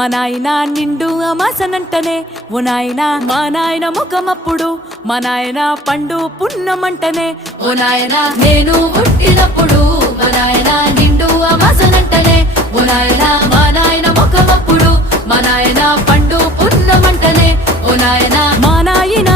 మా నాయన నిండు అమాసనంటనే ఓ నాయన మా నాయన ముఖమప్పుడు మా నాయన పండు పున్నమంటనే ఓ నాయన నేను పుట్టినప్పుడు మా నాయన నిండు అమాసనంటనే ఓ నాయన మా నాయన ముఖమప్పుడు మా నాయన పండు పున్నమంటనే ఓ నాయన మా నాయన